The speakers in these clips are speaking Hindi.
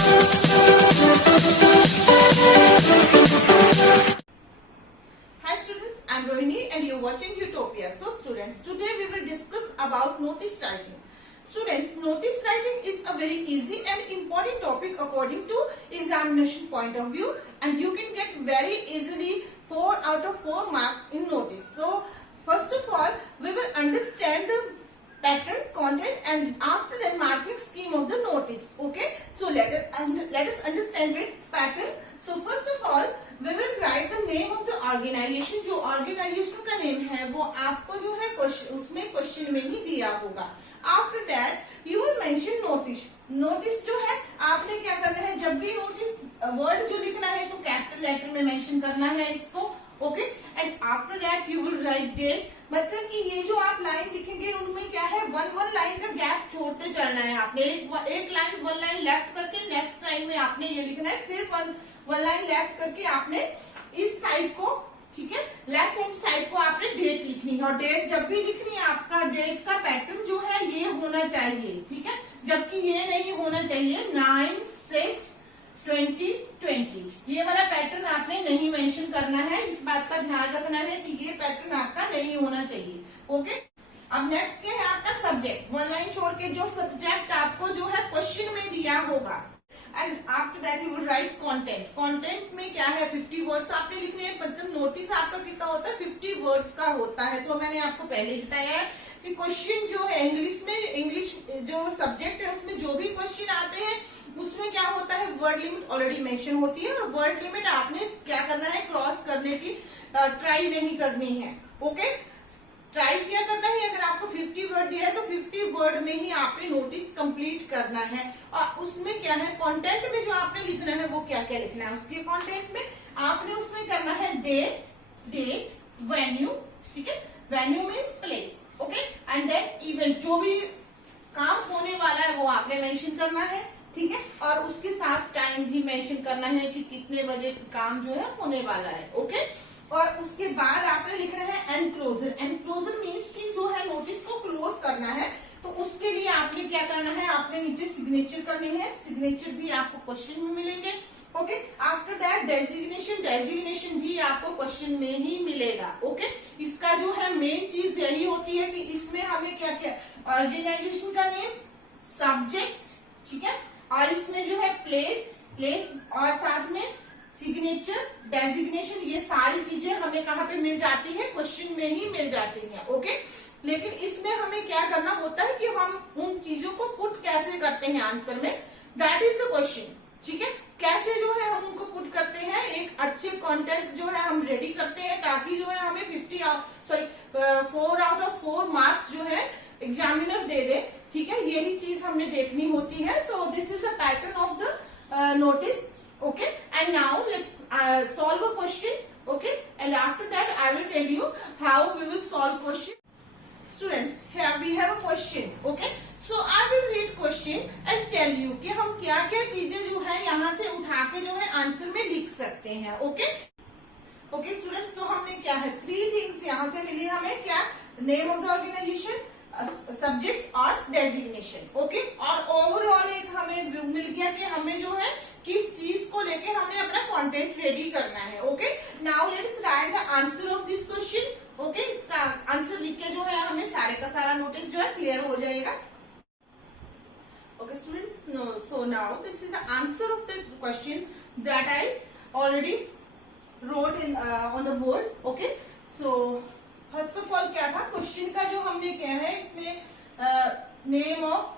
Hi students, I am Rohini and you are watching Utopia. So students, today we will discuss about notice writing. Students, notice writing is a very easy and important topic according to examination point of view, and you can get very easily 4 out of 4 marks in notice. So first of all, we will understand the pattern, content, and after that marking scheme of the notice. Okay, so let us understand with pattern. So first of all, we will write the name of the organization. जो organization का name है वो आपको जो है उसमें क्वेश्चन में ही दिया होगा. After that you will mention notice. Notice जो है आपने क्या करना है, जब भी notice वर्ड जो लिखना है तो कैपिटल लेटर में मेंशन करना है इसको. Okay, and after that you will write date. मतलब कि ये जो आप लाइन लिखेंगे उनमें क्या है, वन लाइन का गैप छोड़ते चलना है आपने. एक लाइन वन लाइन लेफ्ट करके नेक्स्ट लाइन में आपने ये लिखना है, फिर वन लाइन लेफ्ट करके आपने इस साइड को, ठीक है, लेफ्ट हैंड साइड को आपने डेट लिखनी है. और डेट जब भी लिखनी है आपका डेट का पैटर्न जो है ये होना चाहिए, ठीक है, जबकि ये नहीं होना चाहिए 9/6/2020. ये वाला पैटर्न आपने नहीं मेंशन करना है. इस बात का ध्यान रखना है कि ये पैटर्न आपका नहीं होना चाहिए. ओके, अब नेक्स्ट क्या है आपका सब्जेक्ट. वन लाइन छोड़ के जो सब्जेक्ट आपको जो है क्वेश्चन में दिया होगा. And after that you will right content. Content में क्या है, 50 वर्ड्स आपने लिखने हैं. मतलब नोटिस आपका कितना होता है, 50 वर्ड्स का होता है. तो मैंने आपको पहले ही बताया है कि क्वेश्चन जो है इंग्लिश जो सब्जेक्ट है उसमें जो भी क्वेश्चन आते हैं उसमें क्या होता है, वर्ड लिमिट ऑलरेडी मेंशन होती है. और वर्ड लिमिट आपने क्या करना है, क्रॉस करने की ट्राई नहीं करनी है. ओके, ट्राई क्या करना है, अगर आपको 50 वर्ड दिया है तो 50 वर्ड में ही आपने नोटिस कंप्लीट करना है. और उसमें क्या है, कंटेंट में जो आपने लिखना है वो क्या क्या लिखना है, उसके कंटेंट में आपने उसमें करना है डेट, वेन्यू, ठीक है, venue means place. Okay, and then event, जो भी काम होने वाला है वो आपने मेंशन करना है, ठीक है, और उसके साथ टाइम भी मेंशन करना है कि कितने बजे काम जो है होने वाला है. ओके, और उसके बाद आपने लिखना है एनक्लोजर. एनक्लोजर मीन्स कि जो है नोटिस को क्लोज करना है. तो उसके लिए आपने क्या करना है, आपने नीचे सिग्नेचर करनी है. सिग्नेचर भी आपको क्वेश्चन में मिलेंगे. ओके, आफ्टर दैट डेजिग्नेशन भी आपको क्वेश्चन में ही मिलेगा. ओके, इसका जो है मेन चीज यही होती है कि इसमें हमें क्या क्या, ऑर्गेनाइजेशन का नेम, सब्जेक्ट, ठीक है, और इसमें जो है प्लेस और साथ में सिग्नेचर, डेजिग्नेशन, ये सारी चीजें हमें कहाँ पे मिल जाती है, क्वेश्चन में ही मिल जाती हैं. ओके, लेकिन इसमें हमें क्या करना होता है कि हम उन चीजों को पुट कैसे करते हैं आंसर में, दैट इज द क्वेश्चन. ठीक है, कैसे जो है हम उनको पुट करते हैं, एक अच्छे कंटेंट जो है हम रेडी करते हैं ताकि जो है हमें 4 आउट ऑफ 4 मार्क्स जो है एग्जामिनर दे दे. ठीक है, यही चीज हमने देखनी होती है. So this is the pattern of the notice. Okay, and now let's solve a question. Okay, and after that I will tell you how we will solve question. Students, here we have a question. Okay, so I will read question and tell you कि हम क्या क्या चीजें जो है यहाँ से उठा के जो है आंसर में लिख सकते हैं. ओके, ओके स्टूडेंट्स, तो हमने क्या है 3 थिंग्स यहाँ से मिली हमें. क्या, name of the organization, subject और डेजिग्नेशन. ओके, और ओवरऑल एक हमें व्यू मिल गया कि हमें जो है किस चीज को लेके हमने अपना कंटेंट रेडी करना है. Okay, now let's write the answer of this question. Okay, इसका आंसर लिख के जो है हमें सारे का सारा नोटिस जो है क्लियर हो जाएगा. Okay students, so now this is the answer of the question that I already wrote in on the board. Okay, so first of all क्या था, क्वेश्चन का जो हमने क्या है इसमें नेम ऑफ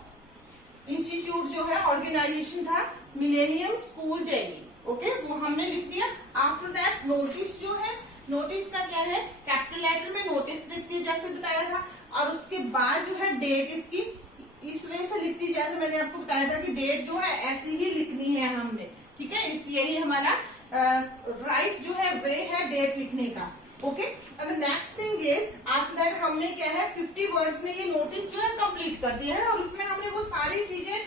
इंस्टीट्यूट जो है ऑर्गेनाइजेशन था मिलेनियम स्कूल दिल्ली. ओके, वो हमने लिख दिया. आफ्टर दैट नोटिस जो है, नोटिस का क्या है, कैपिटल लेटर में नोटिस लिखती है जैसे बताया था. और उसके बाद जो है डेट इसकी इस वे से लिखती है जैसे मैंने आपको बताया था कि डेट जो है ऐसी ही लिखनी है हमने. ठीक है, इस यही हमारा राइट जो है वे है डेट लिखने का. Okay, the next thing is after that हमने क्या है 50 वर्ड में ये नोटिस जो है कंप्लीट कर दिया है. और उसमें हमने वो सारी चीजें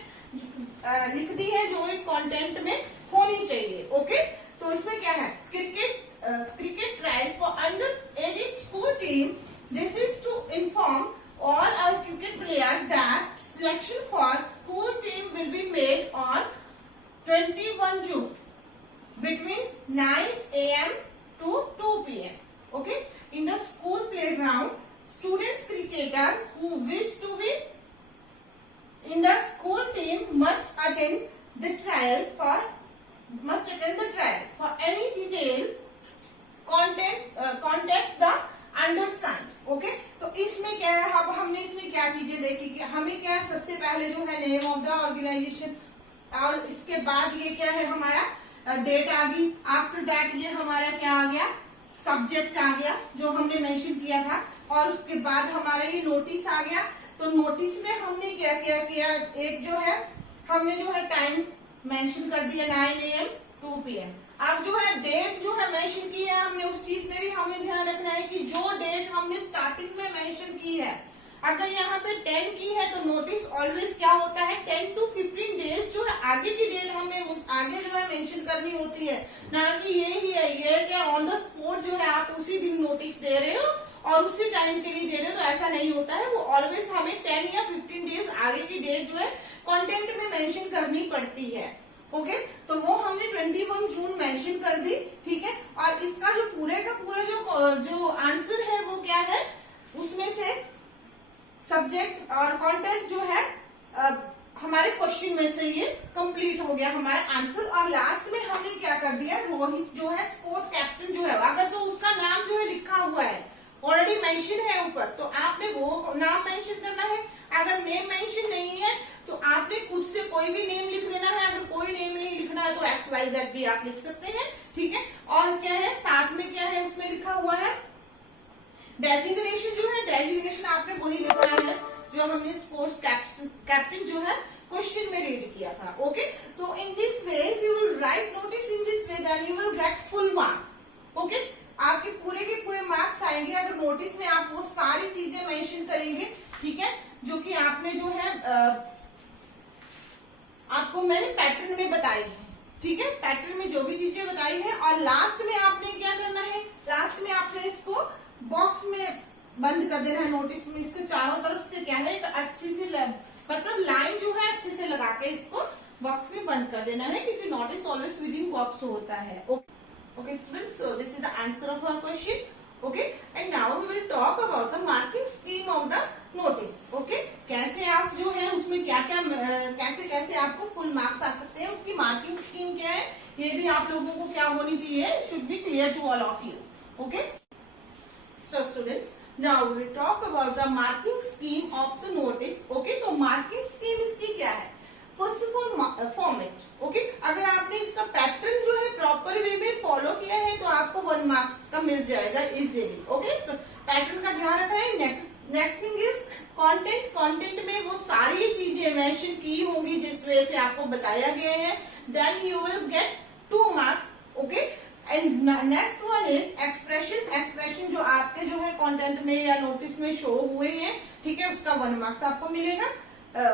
लिख दी है जो एक कंटेंट में होनी चाहिए. ओके, तो इसमें क्या है, cricket trial for under eighteen school team. This is to inform all our cricket players that selection for school team will be made on 21 June between 9 a.m. to 2 p.m. Okay, in the school playground, students cricketer who wish to be in the school team must attend the trial. For any detail contact the undersigned. Okay, तो इसमें क्या है, अब हमने इसमें क्या चीजें देखी कि हमें क्या सबसे पहले जो है नेम ऑफ द ऑर्गेनाइजेशन, और इसके बाद ये क्या है हमारा डेट आ गई। आफ्टर दैट ये हमारा क्या आ गया, सब्जेक्ट आ गया जो हमने मेंशन किया था, और उसके बाद हमारा ये नोटिस आ गया। तो नोटिस में हमने क्या किया, एक जो है हमने जो है टाइम मेंशन कर दिया 9 AM 2 PM। अब जो है डेट जो है मेंशन की है हमने, उस चीज में भी हमें ध्यान रखना है कि जो डेट हमने स्टार्टिंग में मेंशन की है, अगर यहाँ पे 10 की है तो नोटिस ऑलवेज क्या होता है 10 to 15 डेज जो है आगे की डेट हमें आगे जो है मेंशन करनी होती है, ना कि ये क्या ऑन द स्पॉट जो है आप उसी दिन नोटिस दे रहे हो और उसी टाइम के लिए दे रहे हो, तो ऐसा नहीं होता है। वो ऑलवेज हमें 10 या 15 डेज आगे की डेट जो है कंटेंट में मेंशन करनी पड़ती है। ओके, तो वो हमने 21 जून मेंशन कर दी, ठीक है। और इसका जो पूरे का पूरा जो आंसर है वो क्या है, उसमें से सब्जेक्ट और कंटेंट जो है हमारे क्वेश्चन में से ये कंप्लीट हो गया हमारा आंसर। और लास्ट में हमने क्या कर दिया, रोहित जो है स्पोर्ट कैप्टन जो है, अगर तो उसका नाम जो है लिखा हुआ है ऑलरेडी मेंशन है ऊपर, तो आपने वो नाम मेंशन करना है। अगर नेम मेंशन नहीं है तो आपने खुद से कोई भी नेम लिख देना है। अगर कोई नेम नहीं लिखना है तो XYZ भी आप लिख सकते हैं, ठीक है। और क्या है साथ में क्या है उसमें लिखा हुआ है डेजिग्नेशन, जो है डेजिग्नेशन आपने वही लिखना है जो हमने स्पोर्ट्स कैप्टन जो है क्वेश्चन में रीड किया था। ओके, तो in this way you will write notice in this way, then you will get full marks. Okay, आपके पूरे के पूरे मार्क्स आएंगे अगर नोटिस में आप वो सारी चीजें मेंशन करेंगे, ठीक है, जो कि आपने जो है आपको मैंने पैटर्न में बताई है, ठीक है, पैटर्न में जो भी चीजें बताई है। और लास्ट में आपने क्या करना है, लास्ट में आपने इसको बॉक्स में बंद कर देना है नोटिस में, इसके चारों तरफ से क्या है अच्छी से मतलब लाइन जो है अच्छे से लगा के इसको बॉक्स में बंद कर देना है, क्योंकि notice always with in box होता है। Okay students, so this is the answer of our question. Okay, and now we will talk about the marking scheme of the notice. Okay, कैसे आप जो है उसमें क्या क्या कैसे आपको फुल मार्क्स आ सकते हैं, उसकी मार्किंग स्कीम क्या है, ये भी आप लोगों को क्या होनी चाहिए, should be clear to all of you. Okay, so students, now we will talk about the marking scheme of the notice. Okay, तो marking scheme इसकी क्या है, first of all format. Okay, अगर आपने इसका पैटर्न जो है प्रॉपर वे में फॉलो किया है तो आपको 1 मार्क्स का मिल जाएगा इजीली। ओके, तो पैटर्न का ध्यान रखना है। Next thing is content. Content में वो सारी चीजें मेंशन की होंगी जिस वे से आपको बताया गया है, then you will get 2 marks. Okay, and next one is expression. Expression जो आपके जो है कंटेंट में या नोटिस में शो हुए हैं, ठीक है, उसका 1 मार्क्स आपको मिलेगा,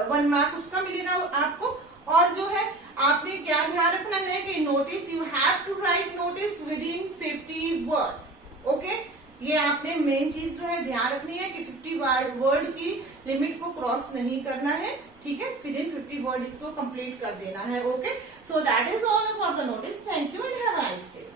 1 मार्क उसका मिलेगा आपको। और जो है आपने क्या ध्यान रखना है कि notice, you have to write notice within 50 words. Okay, ये आपने मेन चीज जो है ध्यान रखनी है कि 50 वर्ड की लिमिट को क्रॉस नहीं करना है, ठीक है, विद इन 50 वर्ड इसको कंप्लीट कर देना है। Okay, so that is all about the notice. Thank you and have a nice day.